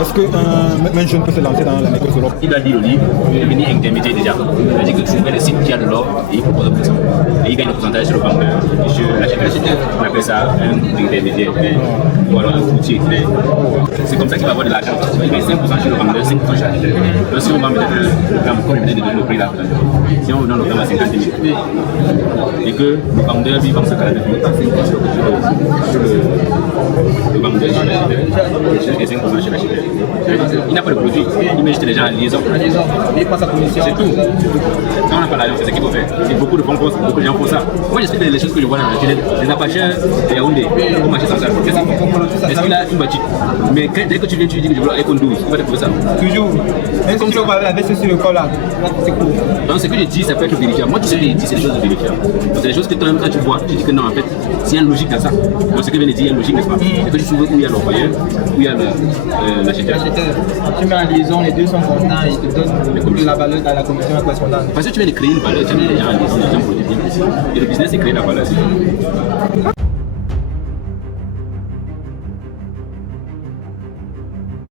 Est-ce qu'un jeune peut se lancer dans la négoce de l'or? Il doit dire au livre, il est venu intermédiaire déjà. C'est-à-dire que tu fais le site qui a de l'or et il propose un pourcent. Et il gagne le pourcentage sur le vendeur, sur l'acheteur. On appelle ça un intermédiaire ou alors un courtier. C'est comme ça qu'il va avoir de l'argent. Il gagne 5% sur le vendeur, 5% sur l'acheteur. Donc si on vend peut-être le gramme, comme il venait de donner le prix là, si on donne le gramme à 50 000 et que le vendeur lui vend ce 40 000, 5% sur le vendeur, sur l'acheteur, et 5% sur l'acheteur. Il n'a pas de produit, il met juste les gens à liaison. Il prend sa commission. C'est tout. Quand on n'a pas l'argent, c'est ce qu'il faut faire. Et beaucoup de gens font ça. Moi, j'explique les choses que je vois dans la télé. Les apacheurs de Yaoundé, pour marcher sans ça. Est-ce qu'il a une bâtisse? Mais dès que tu viens, tu lui dis que je veux iPhone 12, il va te trouver ça. Toujours. Même si tu vas la veste sur le corps là, c'est cool. Donc, ce que je dis, ça peut être vérifiable. Moi, tu sais, c'est des choses vérifiables. C'est des choses que toi-même, quand tu vois, tu dis que non, en fait, s'il y a une logique dans ça. Donc, ce que vient de dire, il y a une logique, n'est-ce pas? C'est que tu trouves où il y a l'employeur, où il y a l'acheteur. Tu mets en liaison, les deux sont contents et ils te donnent la valeur dans la commission correspondante. Parce que tu viens de créer une valeur, tu as mis les gens en liaison, les gens produisent bien. Et le business, c'est créer la valeur.